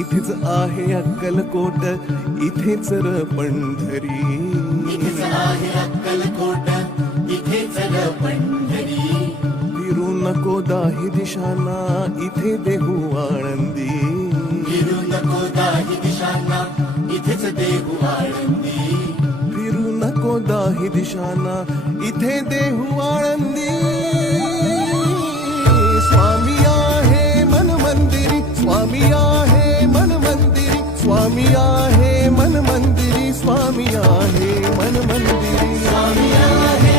इथेच आहे अक्कलकोट, इथेच र पंढरी. इथेच आहे अक्कलकोट, इथेच र पंढरी. फिरू नको दाही दिशांना, इथे देहू आळंदी. फिरू नको दाही दिशांना, इथेच देहू आळंदी. फिरू नको दाही दिशांना, इथे देहू आळंदी. स्वामी आहे मन मंदिरी, स्वामी आहे मन मंदिरी, स्वामी आहे मन मंदिरी, स्वामी आहे मन मंदिरी. स्वामी आहे